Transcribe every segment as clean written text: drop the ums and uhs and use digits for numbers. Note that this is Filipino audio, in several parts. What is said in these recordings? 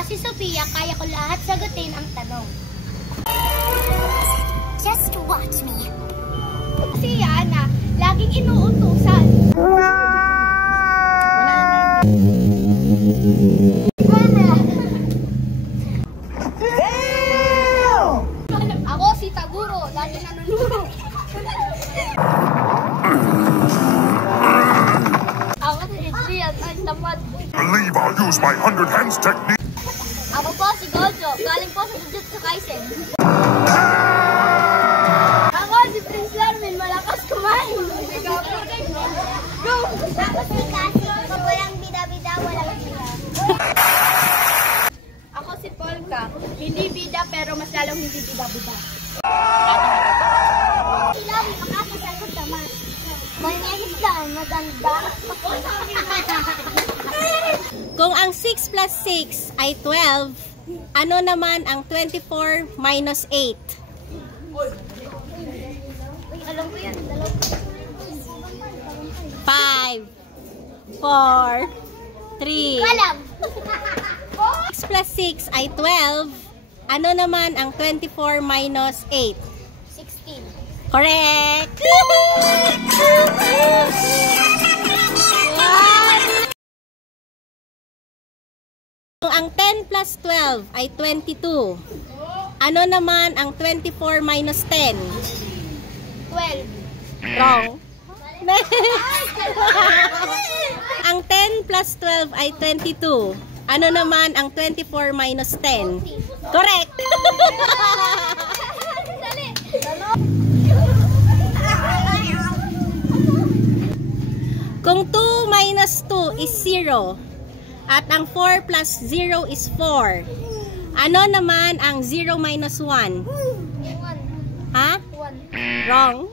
Si Sophia, kaya ko lahat sagutin ang tanong. Just watch me. Si Yana, laging inuutusan. Ako si Taguro, laging nanunuro. Ako si Adrian, ay tamad. Believe I'll use my 100 hands technique. Ako po si Gojo, galing po sa Jujutsu Kaisen. Ako si Prince Larmin, malakas kumain. Go! Ako si Cassie, walang bida-bida, walang bida. Ako si Polka, hindi bida pero mas lalong hindi bida-bida. Ilaw, makakasagot naman. Manyagis lang, maganda. Kung ang 6 plus 6 ay 12, ano naman ang 24 minus 8? Alam ko yan. 5, 4, 3. Alam! 6 plus 6 ay 12. Ano naman ang 24 minus 8? 16. Correct! Kung ang 10 plus 12 ay 22, ano naman ang 24 minus 10? 12. Wrong. Ang 10 plus 12 ay 22. Ano naman ang 24 minus 10? Correct! Kung 2 minus 2 is 0, at ang 4 plus 0 is 4, ano naman ang 0 minus 1? 1. Ha? 1. Wrong.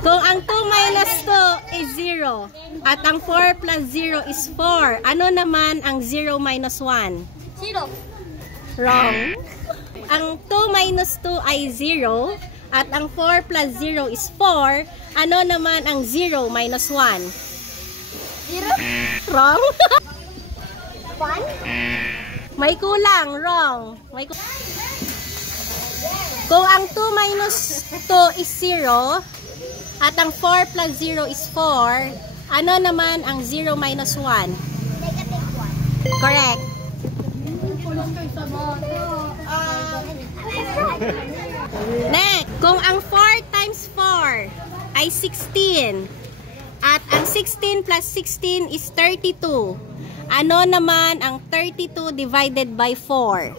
Kung ang 2 minus 2 is 0, at ang 4 plus 0 is 4, ano naman ang 0 minus 1? 0. Wrong. Ang 2 minus 2 ay 0, at ang 4 plus 0 is 4, ano naman ang 0 minus 1? 0. Wrong. 1. May kulang. Wrong. May Kung ang 2 minus 2 is 0, at ang 4 plus 0 is 4, ano naman ang 0 minus 1? Negative 1. Correct. Next, kung ang 4 times 4 ay 16, at ang 16 plus 16 is 32, ano naman ang 32 divided by 4?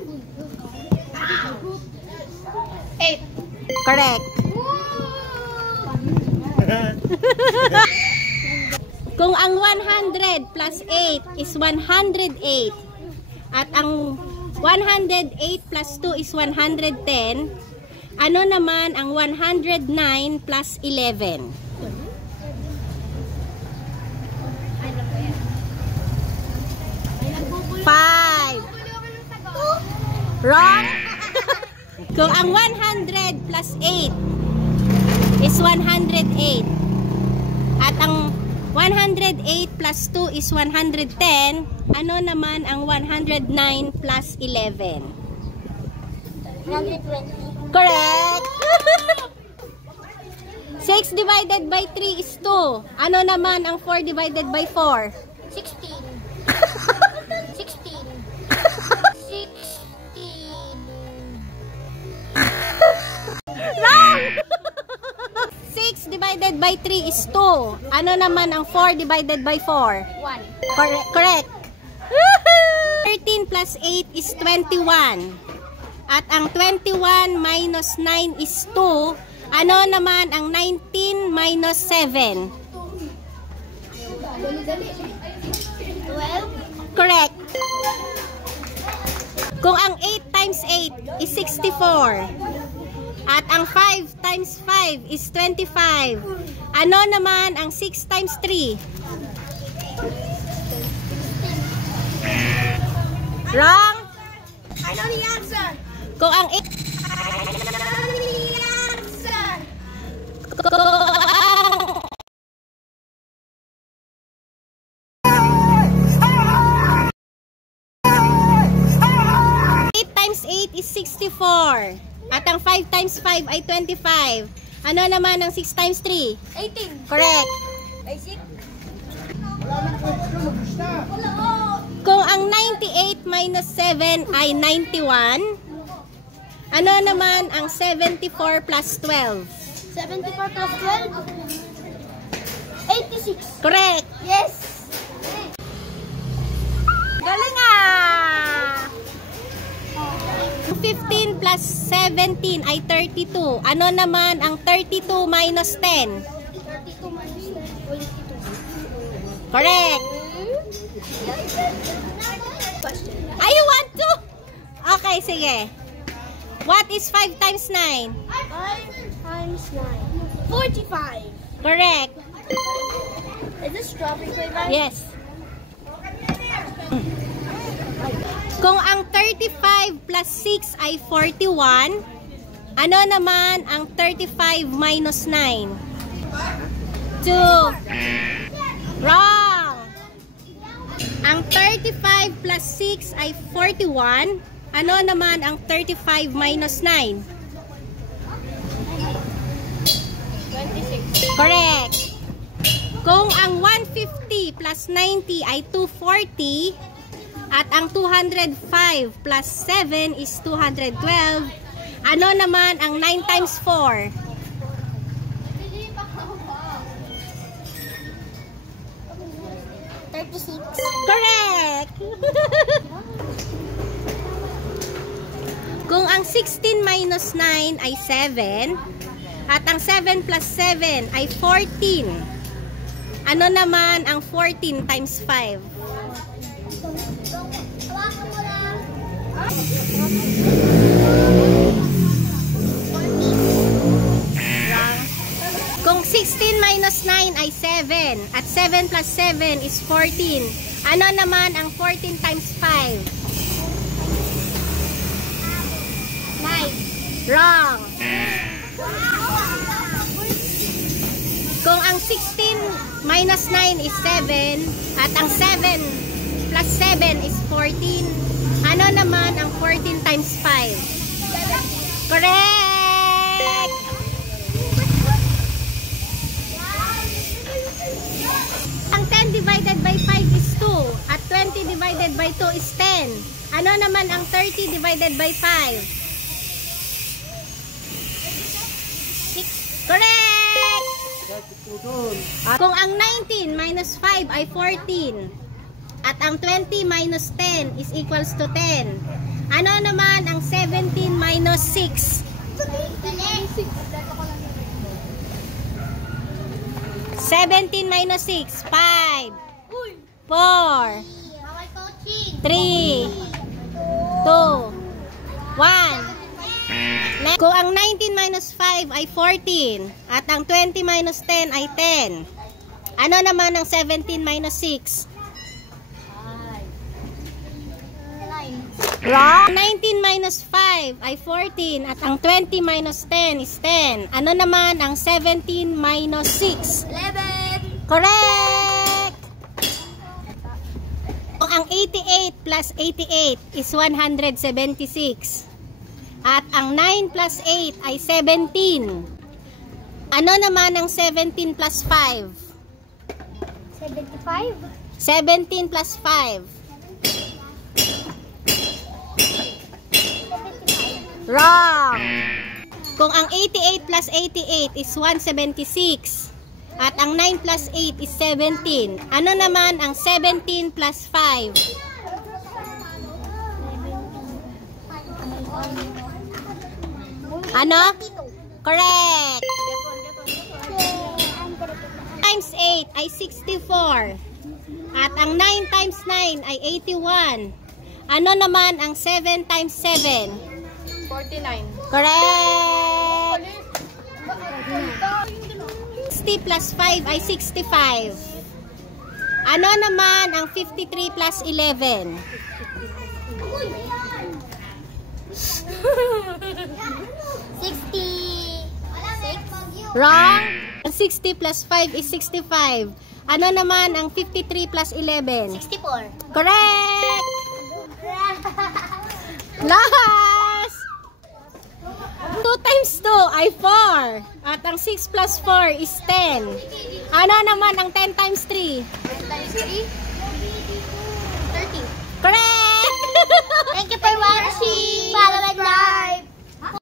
8. Correct. Kung ang 100 plus 8 is 108, at ang 108 plus 2 is 110, ano naman ang 109 plus 11? Five. Wrong. Kung ang 100 plus 8 is 108, at ang 108 plus 2 is 110, ano naman ang 109 plus 11? 120. Correct! 6 divided by 3 is 2. Ano naman ang 4 divided by 4? 16. 16. 16. Wrong! 6 divided by 3 is 2. Ano naman ang 4 divided by 4? 1. Correct. 13 plus 8 is 21. At ang 21 minus 9 is 2. Ano naman ang 19 minus 7? 12. Correct. Kung ang 8 times 8 is 64, at ang 5 times 5 is 25, ano naman ang 6 times 3? Wrong. I know the answer. Kung ang 8 I know the answer. 4. At ang 5 times 5 ay 25. Ano naman ang 6 times 3? 18. Correct. Basic. Kung ang 98 minus 7 ay 91, ano naman ang 74 plus 12? 74 plus 12. 86. Correct. Yes. Galing ah! 15 plus 17 ay 32. Ano naman ang 32 minus 10? 32 minus 10. Correct. Question. Ay, you want to? Okay, sige. What is 5 times 9? 5 times 9. 45. Correct. Is this strawberry flavor? Yes. Kung ang 35 plus 6 ay 41, ano naman ang 35 minus 9? 2. Wrong. Ang 35 plus 6 ay 41. Ano naman ang 35 minus 9? 26. Correct. Kung ang 150 plus 90 ay 240 at ang 205 plus 7 is 212, ano naman ang 9 times 4? 36. Correct! Kung ang 16 minus 9 ay 7 at ang 7 plus 7 ay 14, ano naman ang 14 times 5? Kung 16 minus 9 ay 7 at 7 plus 7 is 14, ano naman ang 14 times 5? 9. Wrong. Kung ang 16 minus 9 is 7 at ang 7 plus 7 is 14, ano naman ang 14 times 5? Correct! Ang 10 divided by 5 is 2 at 20 divided by 2 is 10. Ano naman ang 30 divided by 5? 6. Correct! Kung ang 19 minus 5 ay 14 at ang 20 minus 10 is equals to 10, ano naman ang 17 minus 6? 17 minus 6, 5, 4, 3, 2, 1. Kung ang 19 minus 5 ay 14 at ang 20 minus 10 ay 10, ano naman ang 17 minus 6? 9. Wrong. 19 minus 5 ay 14 at ang 20 minus 10 is 10. Ano naman ang 17 minus 6? 11. Correct! Kung ang 88 plus 88 is 176 at ang 9 plus 8 ay 17, ano naman ang 17 plus 5? 75. 17 plus 5. Wrong! Kung ang 88 plus 88 is 176 at ang 9 plus 8 is 17, ano naman ang 17 plus 5? Ano? Correct! Times 8 ay 64 at ang 9 times 9 ay 81. Ano naman ang 7 times 7? 49. Correct! 60 plus 5 ay 65. Ano naman ang 53 plus 11? 66. Wrong! Ang 60 plus 5 is 65. Ano naman ang 53 plus 11? 64. Correct! Last! times 2 ay 4. At ang 6 plus 4 is 10. Ano naman ang 10 times 3? 10 times 3?